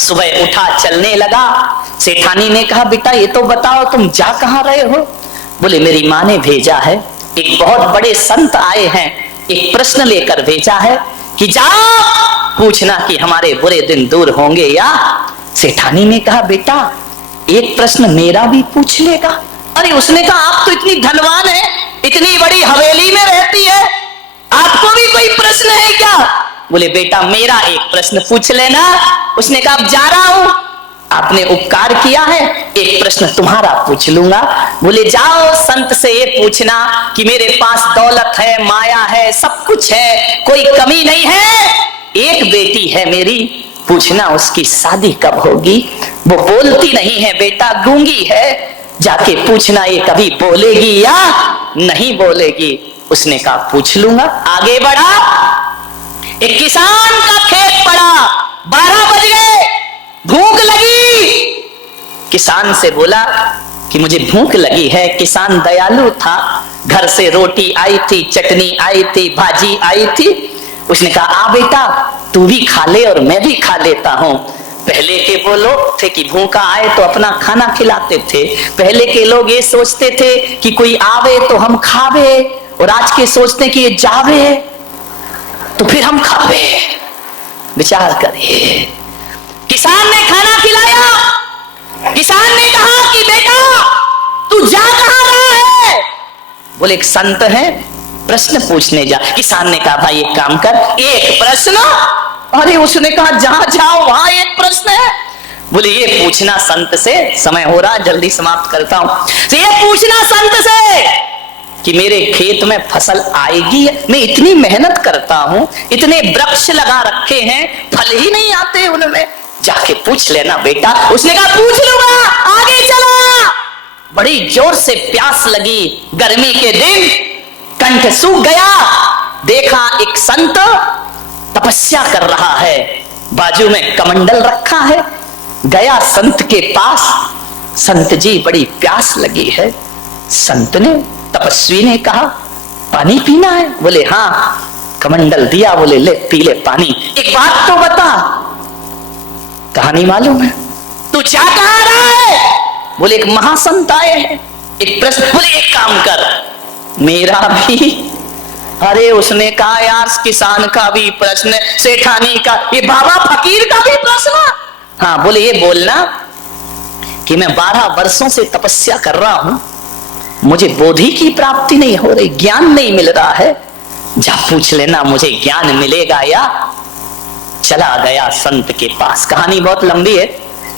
सुबह उठा, चलने लगा। सेठानी ने कहा, बेटा ये तो बताओ तुम जा कहाँ रहे हो? बोले, मेरी माँ ने भेजा है, एक बहुत बड़े संत आए हैं, एक प्रश्न लेकर भेजा है कि जाओ पूछना कि हमारे बुरे दिन दूर होंगे या। सेठानी ने कहा, बेटा एक प्रश्न मेरा भी पूछ लेगा। अरे उसने कहा, आप तो इतनी धनवान है, इतनी बड़ी हवेली में रहती है, आपको भी कोई प्रश्न है क्या? बोले, बेटा मेरा एक प्रश्न पूछ लेना। उसने कहा, अब जा रहा हूं, आपने उपकार किया है, एक प्रश्न तुम्हारा पूछ लूंगा। बोले, जाओ संत से ये पूछना कि मेरे पास दौलत है, माया है, सब कुछ है, कोई कमी नहीं है, एक बेटी है मेरी, पूछना उसकी शादी कब होगी। वो बोलती नहीं है बेटा, गूंगी है, जाके पूछना ये कभी बोलेगी या नहीं बोलेगी। उसने कहा, पूछ लूंगा। आगे बढ़ा, एक किसान का खेत पड़ा, 12 बज गए, भूख लगी। किसान से बोला कि मुझे भूख लगी है। किसान दयालु था, घर से रोटी आई थी, चटनी आई थी, भाजी आई थी। उसने कहा, आ बेटा तू भी खा ले और मैं भी खा लेता हूं। पहले के वो लोग थे कि भूखा आए तो अपना खाना खिलाते थे। पहले के लोग ये सोचते थे कि कोई आवे तो हम खावे, और आज के सोचते कि ये जावे तो फिर हम खावे। विचार करिए। किसान ने खाना खिलाया। किसान ने कहा कि बेटा तू जा कहां रहा है? बोले, एक संत है, प्रश्न पूछने जा। किसान ने कहा, भाई एक काम कर, एक प्रश्न। अरे उसने कहा, जहां जाओ वहां एक प्रश्न है। बोले, ये पूछना संत से, समय हो रहा जल्दी समाप्त करता हूं, तो ये पूछना संत से कि मेरे खेत में फसल आएगी? मैं इतनी मेहनत करता हूं, इतने वृक्ष लगा रखे हैं, फल ही नहीं आते उनमें, जाके पूछ लेना बेटा। उसने कहा, पूछ लूंगा, आगे चला। बड़ी जोर से प्यास लगी, गर्मी के दिन, कंठ सूख गया। देखा एक संत तपस्या कर रहा है, बाजू में कमंडल रखा है। गया संत के पास, संत जी बड़ी प्यास लगी है। संत ने, तपस्वी ने कहा, पानी पीना है? बोले, हाँ। कमंडल दिया, बोले, ले पी ले पानी। एक बात तो बता, कहानी मालूम है? तू जा कहां रहा है? बोले, एक महासंत आए हैं, एक प्रश्न। बोले, एक काम कर, मेरा भी। अरे उसने कहा, यार किसान का भी प्रश्न, सेठानी का, ये बाबा फकीर का भी प्रश्न। हाँ। बोले, ये बोलना कि मैं 12 वर्षों से तपस्या कर रहा हूं, मुझे बोधि की प्राप्ति नहीं हो रही, ज्ञान नहीं मिल रहा है, जा पूछ लेना मुझे ज्ञान मिलेगा या। चला गया संत के पास। कहानी बहुत लंबी है,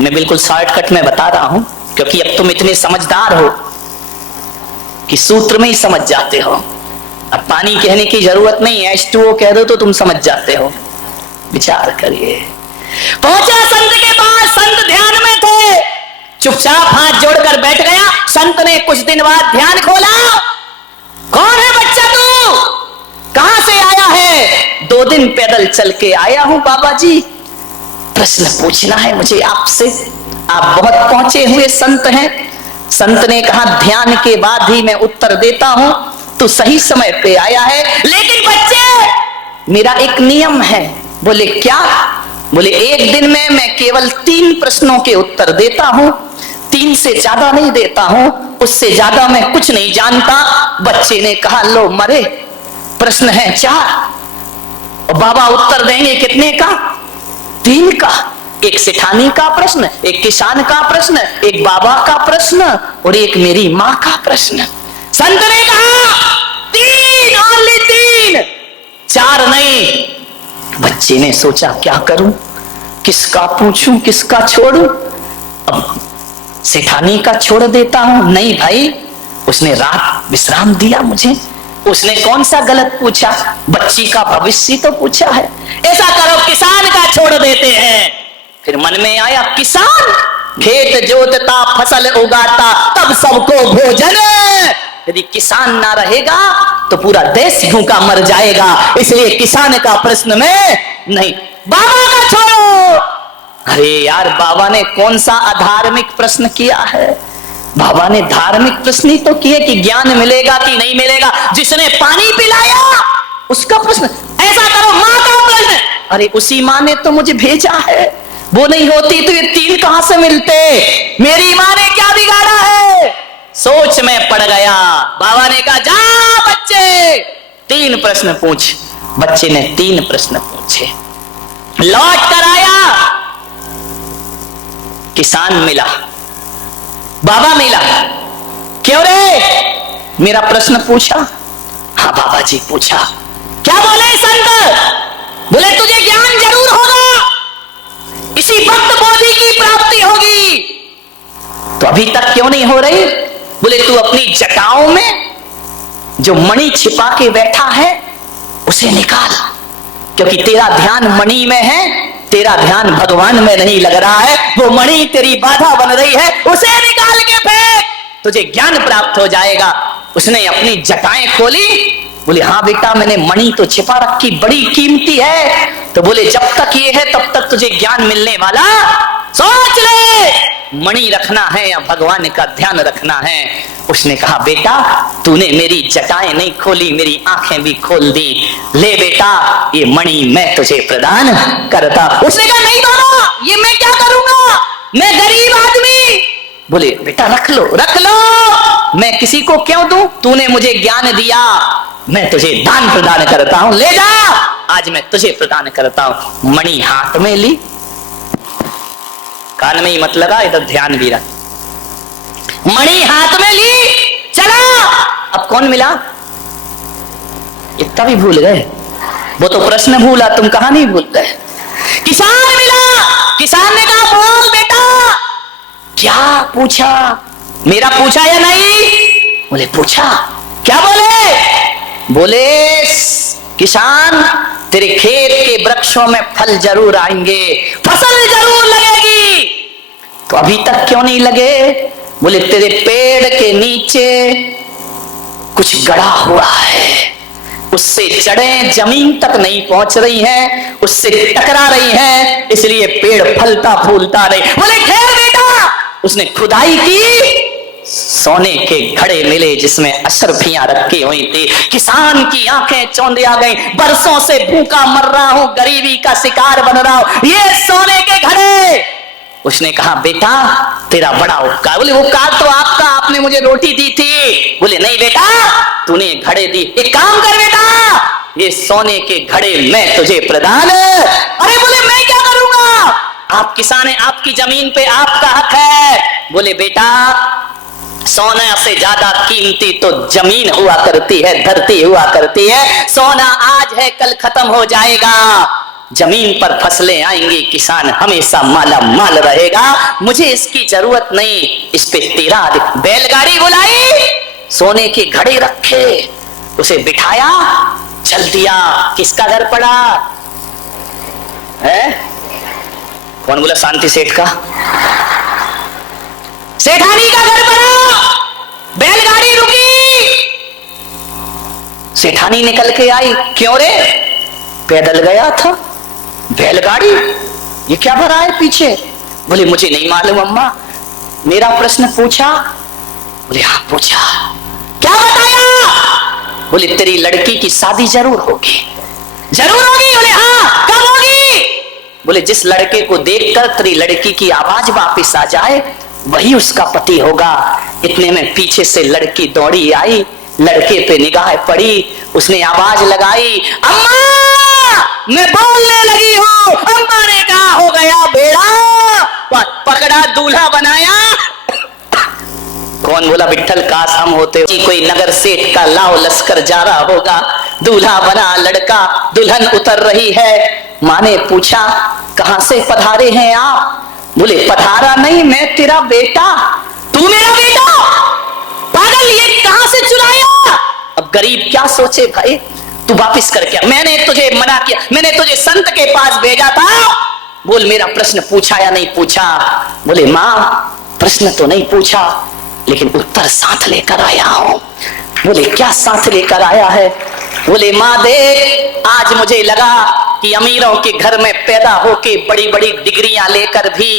मैं बिल्कुल शॉर्टकट में बता रहा हूं, क्योंकि अब तुम इतने समझदार हो कि सूत्र में ही समझ जाते हो। अब पानी कहने की जरूरत नहीं है, H2O कह दो तो तुम समझ जाते हो। विचार करिए। पहुंचा संत के पास, संत ध्यान में थे, चुपचाप हाथ जोड़कर बैठ गया। संत ने कुछ दिन बाद ध्यान खोला। कौन है बच्चा तू? कहां से आया है? 2 दिन पैदल चल के आया हूं बाबा जी, प्रश्न पूछना है मुझे आपसे। आप बहुत पहुंचे हुए संत हैं। संत ने कहा, ध्यान के बाद ही मैं उत्तर देता हूं, तो सही समय पे आया है, लेकिन बच्चे मेरा एक नियम है। बोले, क्या? बोले, एक दिन में मैं केवल 3 प्रश्नों के उत्तर देता हूं, 3 से ज्यादा नहीं देता हूं, उससे ज्यादा मैं कुछ नहीं जानता। बच्चे ने कहा, लो मरे, प्रश्न है 4 और बाबा उत्तर देंगे कितने का? 3 का। एक सेठानी का प्रश्न, एक किसान का प्रश्न, एक बाबा का प्रश्न और एक मेरी मां का प्रश्न। संत ने कहा, 3, ओनली 3, 4 नहीं। बच्चे ने सोचा, क्या करूं, किसका पूछूं, किसका छोड़ूं? अब सेठानी का छोड़ देता हूं। नहीं भाई, उसने रात विश्राम दिया मुझे, उसने कौन सा गलत पूछा, बच्ची का भविष्य तो पूछा है। ऐसा करो, किसान का छोड़ देते हैं। फिर मन में आया, किसान खेत जोतता, फसल उगाता, तब सबको भोजन। यदि किसान ना रहेगा तो पूरा देश भूखा मर जाएगा, इसलिए किसान का प्रश्न में नहीं। बाबा का छोड़ो। अरे यार, बाबा ने कौन सा अधार्मिक प्रश्न किया है? बाबा ने धार्मिक प्रश्न ही तो किए कि ज्ञान मिलेगा कि नहीं मिलेगा। जिसने पानी पिलाया उसका प्रश्न। ऐसा करो, मां का प्रश्न। अरे उसी मां ने तो मुझे भेजा है, वो नहीं होती तो ये 3 कहां से मिलते? मेरी माँ ने क्या बिगाड़ा है? सोच में पड़ गया। बाबा ने कहा जा बच्चे 3 प्रश्न पूछ। बच्चे ने 3 प्रश्न पूछे। लौट कर आया, किसान मिला, बाबा मिला। क्यों रे? मेरा प्रश्न पूछा? हाँ बाबा जी पूछा। क्या बोले संत? बोले तुझे ज्ञान जरूर होगा, इसी वक्त बोधि की प्राप्ति होगी। तो अभी तक क्यों नहीं हो रही? बोले तू अपनी जटाओं में जो मणि छिपा के बैठा है उसे निकाल, क्योंकि तेरा ध्यान मणि में है, तेरा ध्यान भगवान में नहीं लग रहा है। वो मणि तेरी बाधा बन रही है, उसे निकाल के फेंक, तुझे ज्ञान प्राप्त हो जाएगा। उसने अपनी जटाएं खोली। बोले हाँ बेटा मैंने मणि तो छिपा रखी, बड़ी कीमती है। तो बोले जब तक ये है तब तक तुझे ज्ञान मिलने वाला। सोच ले मणि रखना है या भगवान का ध्यान रखना है। उसने कहा बेटा तूने मेरी जटाएं नहीं खोली, मेरी आंखें भी खोल दी। ले बेटा ये मणि मैं तुझे प्रदान करता। उसने कहा नहीं बाबा ये मैं क्या करूंगा, मैं गरीब आदमी। बोले बेटा रख लो रख लो, मैं किसी को क्यों दूं, तूने मुझे ज्ञान दिया, मैं तुझे दान प्रदान करता हूं, ले जा, आज मैं तुझे प्रदान करता हूं। मणि हाथ में ली, कान में ही मत लगा, इधर ध्यान भी रख। मणि हाथ में ली, चला। अब कौन मिला? इतना भी भूल गए? वो तो प्रश्न भूला, तुम कहानी भूल गए। किसान मिला। किसान ने कहा बोल बेटा क्या पूछा? मेरा पूछा या नहीं? बोले पूछा। क्या बोले? बोले किसान तेरे खेत के वृक्षों में फल जरूर आएंगे, फसल जरूर लगेगी। तो अभी तक क्यों नहीं लगे? बोले तेरे पेड़ के नीचे कुछ गड़ा हुआ है, उससे जड़ें जमीन तक नहीं पहुंच रही हैं, उससे टकरा रही हैं, इसलिए पेड़ फलता फूलता नहीं। बोले ठहर बेटा। उसने खुदाई की, सोने के घड़े मिले जिसमें अशरफियां रखी हुई थी। किसान की आंखें चौंधी आ गई, बरसों से भूखा मर रहा हूं, गरीबी का शिकार बन रहा हूं, ये सोने के घड़े। उसने कहा बेटा तेरा बड़ा उपकार। बोले उपकार तो आपका, आपने मुझे रोटी दी थी। बोले नहीं बेटा तूने घड़े दी, एक काम कर बेटा ये सोने के घड़े मैं तुझे प्रदान। अरे बोले मैं क्या करूंगा? आप किसान हैं, आपकी जमीन पे आपका हक है। बोले बेटा सोना से ज्यादा कीमती तो जमीन हुआ करती है, धरती हुआ करती है। सोना आज है कल खत्म हो जाएगा, जमीन पर फसलें आएंगी, किसान हमेशा माला माल रहेगा, मुझे इसकी जरूरत नहीं। इस पे तेरा बैलगाड़ी बुलाई, सोने के घड़े रखे, उसे बिठाया, चल दिया। किसका घर पड़ा है? कौन बोला? शांति सेठ का। सेठानी का घर पड़ा। बैलगाड़ी रुकी, सेठानी निकल के आई। क्यों रे? पैदल गया था, बैलगाड़ी ये क्या भरा है पीछे? बोले मुझे नहीं मालूम अम्मा, मेरा प्रश्न पूछा। बोले हाँ पूछा। क्या बताया? बोले तेरी लड़की की शादी जरूर होगी। जरूर होगी? बोले हाँ। कब होगी? बोले जिस लड़के को देखकर तेरी लड़की की आवाज वापिस आ जाए वही उसका पति होगा। इतने में पीछे से लड़की दौड़ी आई, लड़के पे निगाह पड़ी, उसने आवाज लगाई अम्मा, मैं बोलने लगी हूं। अम्मा ने कहा हो गया बेड़ा, पकड़ा दूल्हा बनाया। कौन बोला विठ्ठल काश हम होते, कोई नगर सेठ का लाव लश्कर जा रहा होगा, दूल्हा बना लड़का, दुल्हन उतर रही है। माँ ने पूछा कहां से पधारे हैं आप? बोले पधारा नहीं, मैं तेरा बेटा। तू मेरा बेटा? पागल, ये कहां से चुराया? अब गरीब क्या सोचे भाई, तू वापिस कर क्या? मैंने तुझे मना किया, मैंने तुझे संत के पास भेजा था। बोल मेरा प्रश्न पूछा या नहीं पूछा? बोले माँ प्रश्न तो नहीं पूछा, लेकिन उत्तर साथ लेकर आया हूं। बोले क्या साथ लेकर आया है? बोले माँ देख आज मुझे लगा कि अमीरों के घर में पैदा होके बड़ी बड़ी डिग्रियां लेकर भी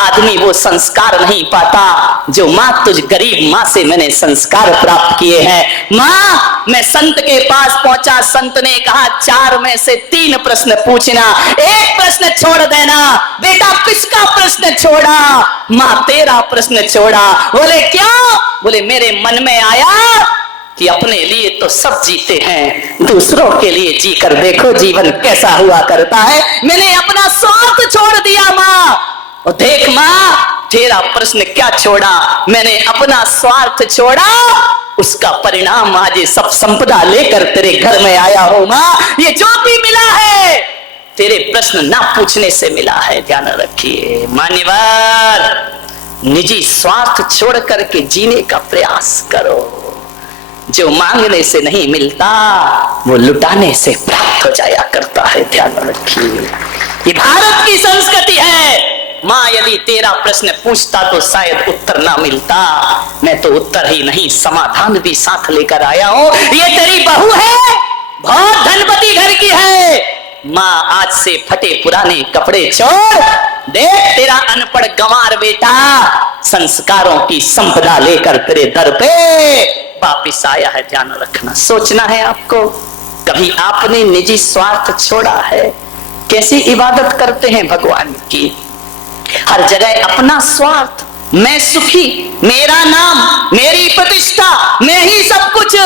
आदमी वो संस्कार नहीं पाता जो माँ तुझ गरीब माँ से मैंने संस्कार प्राप्त किए हैं। माँ, मैं संत के पास पहुंचा, संत ने कहा 4 में से 3 प्रश्न पूछना, 1 प्रश्न छोड़ देना। बेटा किसका प्रश्न छोड़ा? माँ तेरा प्रश्न छोड़ा। बोले क्यों? बोले मेरे मन में आया कि अपने लिए तो सब जीते हैं, दूसरों के लिए जी कर देखो जीवन कैसा हुआ करता है। मैंने अपना स्वार्थ छोड़ दिया माँ। और देख माँ, तेरा प्रश्न क्या छोड़ा? मैंने अपना स्वार्थ छोड़ा, उसका परिणाम आज सब संपदा लेकर तेरे घर में आया हो माँ। ये जो भी मिला है तेरे प्रश्न ना पूछने से मिला है, ध्यान रखिए। मान्यवर, निजी स्वार्थ छोड़ करके जीने का प्रयास करो। जो मांगने से नहीं मिलता वो लुटाने से प्राप्त हो जाया करता है, ध्यान रखिए। ये भारत की संस्कृति है। माँ यदि तेरा प्रश्न पूछता तो शायद उत्तर ना मिलता। मैं तो उत्तर ही नहीं समाधान भी साथ लेकर आया हूं। ये तेरी बहू है, बहुत धनपति घर की है। माँ आज से फटे पुराने कपड़े छोड़, देख तेरा अनपढ़ गंवार बेटा संस्कारों की संपदा लेकर तेरे दर पे वापिस आया है। ध्यान रखना, सोचना है आपको, कभी आपने निजी स्वार्थ छोड़ा है? कैसी इबादत करते हैं भगवान की, हर जगह अपना स्वार्थ, मैं सुखी, मेरा नाम, मेरी प्रतिष्ठा, मैं ही सब कुछ।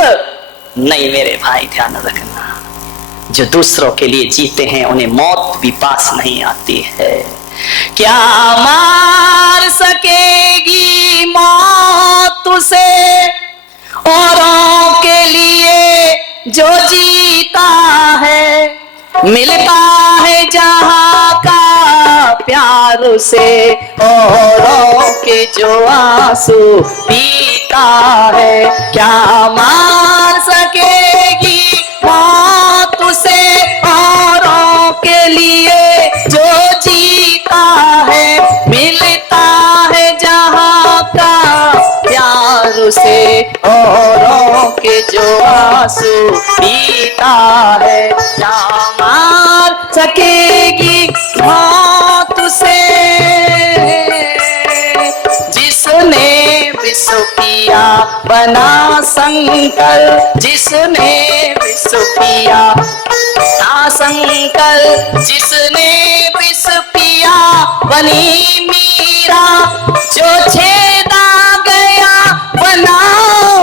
नहीं मेरे भाई, ध्यान रखना, जो दूसरों के लिए जीते हैं उन्हें मौत भी पास नहीं आती है। क्या मार सकेगी मौत उसे, औरों के लिए जो जीता है, मिलता है जहां का प्यार उसे, औरों के जो आंसू पीता है। क्या मार सकेगी मौत उसे, औरों के लिए जो जीता है, मिलता है जहां का प्यार उसे, औरों के जो आंसू पीता है। क्या मार सकेगी मौत उसे, जिसने विष पिया बना शंकर, जिसने विष पिया बना शंकर, जिसने विष पिया बनी मीरा, जो छेदा गया बना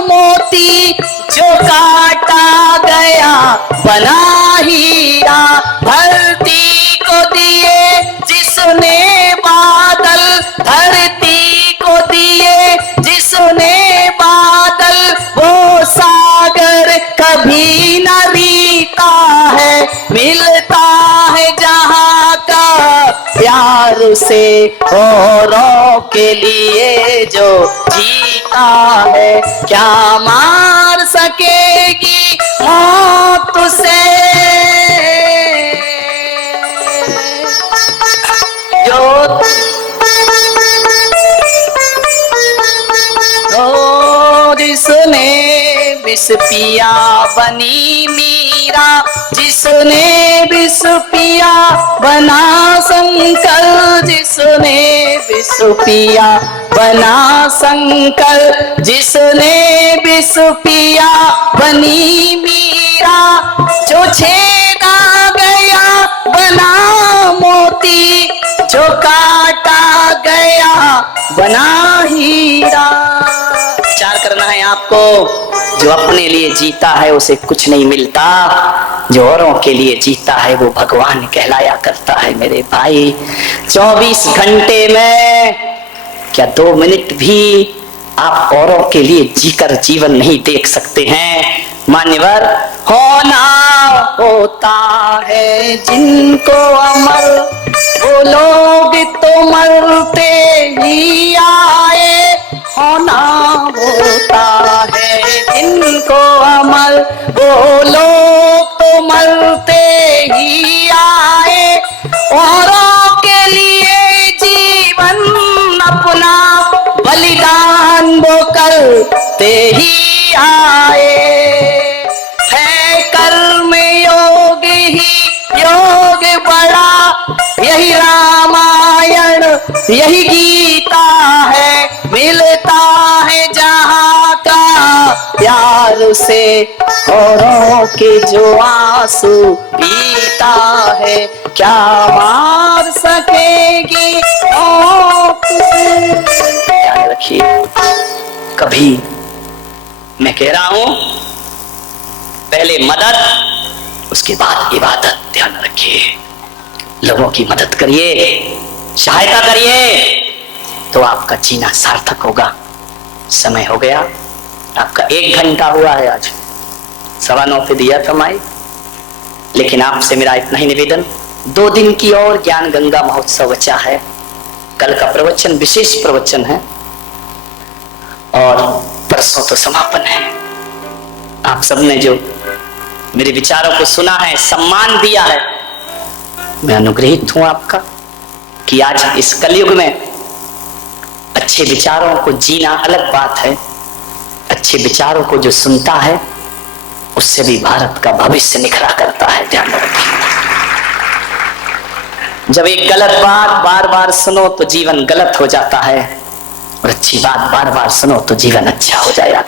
मोती, जो काटा गया बना हीरा, धरती को दिए जिसने बादल, धरती को दिए जिसने बादल, वो सागर कभी न रीता है, मिलता है जहां का प्यार उसे, औरों के लिए जो जीता है। क्या मार सकेगी मौत उसे, जो जिसने विष पिया बनी मीरा, जिसने विष पिया बना शंकर, जिसने विष पिया बना शंकर, जिसने विष पिया बनी मीरा, जो छेदा गया बना मोती, जो काटा गया बना हीरा। विचार करना है आपको, जो अपने लिए जीता है उसे कुछ नहीं मिलता, जो औरों के लिए जीता है वो भगवान कहलाया करता है। मेरे भाई, 24 घंटे में क्या 2 मिनट भी आप औरों के लिए जीकर जीवन नहीं देख सकते हैं? मान्यवर, होना होता है जिनको अमर, वो लोग तो मरते ही आए। होना होता है जिनको अमर, वो लोग तो मरते ही आए। औरों के लिए जीवन अपना बलिदान वो करते ही आए। है कर्म योग ही योग यही गीता है, मिलता है जहां का प्यार से औरों के जो आंसू पीता है, क्या मार सकेगी मौत से। ध्यान रखिए, कभी मैं कह रहा हूं पहले मदद उसके बाद इबादत। ध्यान रखिए, लोगों की मदद करिए, सहायता करिए, तो आपका जीना सार्थक होगा। समय हो गया, आपका 1 घंटा हुआ है, आज 9:15 पे दिया था माइक, लेकिन आपसे मेरा इतना ही निवेदन, 2 दिन की और ज्ञान गंगा महोत्सव बचा है। कल का प्रवचन विशेष प्रवचन है और परसों तो समापन है। आप सबने जो मेरे विचारों को सुना है, सम्मान दिया है, मैं अनुग्रहित हूं आपका कि आज इस कलयुग में अच्छे विचारों को जीना अलग बात है, अच्छे विचारों को जो सुनता है उससे भी भारत का भविष्य निखरा करता है। ध्यान रखिए, जब एक गलत बात बार बार सुनो तो जीवन गलत हो जाता है, और अच्छी बात बार बार सुनो तो जीवन अच्छा हो जाएगा।